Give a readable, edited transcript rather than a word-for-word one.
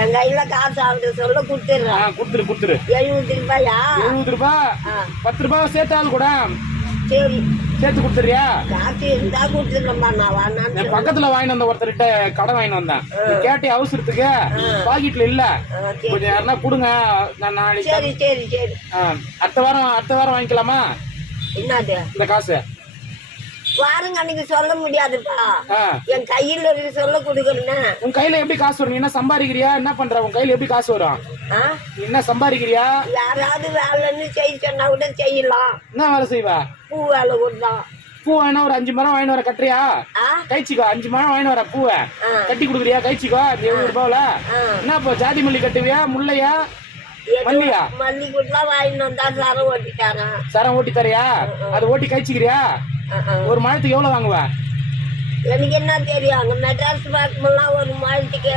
என் கையில காசு அவரு சொல்ல கொடுத்துடுறேன். குடுத்துரு 70 ரூபாயா? 70 ரூபாய். 10 ரூபாய் சேர்த்தாலும் கூட சரி சேர்த்து கொடுத்துறியா? காசு இருந்தா கொடுத்துருந்தா நான் வேணான்னு பக்கத்துல வாங்கிட்டு வந்த ஒருத்தர்கிட்ட கடை வாங்கிட்டு வந்தேன். கேட்டி அவசரத்துக்கு பாக்கெட்ல இல்ல, கொஞ்சம் யாருன்னா கொடுங்க, நான் நாளைக்கு. சரி சரி சரி அடுத்த வாரம் வாங்கிக்கலாமா? என்னது இந்த காசு? வாருங்க அன்னைக்கு சொல்ல முடியாதுப்பா. என் கையில இருக்கு சொல்ல கொடுக்கணும்னா. உன் கையில எப்படி காசு வரும்? நீ என்ன சம்பாதிக்கிறியா? என்ன பண்ற? உன் கையில எப்படி காசு வரும்? நீ என்ன சம்பாதிக்கிறியா? யாராவது வேலைன்னு செய்ய சொன்னா கூட செய்யலாம். என்ன வேலை செய்வா? பூ வேலை கொடுத்தான். பூ வேணா ஒரு 5 மரம் வாங்கிட்டு வர கட்டுறியா? கைச்சிக்கோ, 5 மரம் வாங்கிட்டு வர பூவை கட்டி கொடுக்குறியா? கைச்சிக்கோ 70 ரூபாவில. என்ன இப்போ ஜாதி மல்லி கட்டுவியா, முல்லையா, மல்லியா? மல்லி கொடுத்தா வாங்கிட்டு வந்தா சரம் ஓட்டிட்டாரா? சரம் ஓட்டி தரையா? அது ஓட்டி கைச்சிக்கிறியா? ஒரு மாதத்துக்கு எவ்வளவு வாங்குவ? எனக்கு என்ன தெரியும், அங்க மெட்ராஸ் பார்க்கலாம் ஒரு மாதத்துக்கு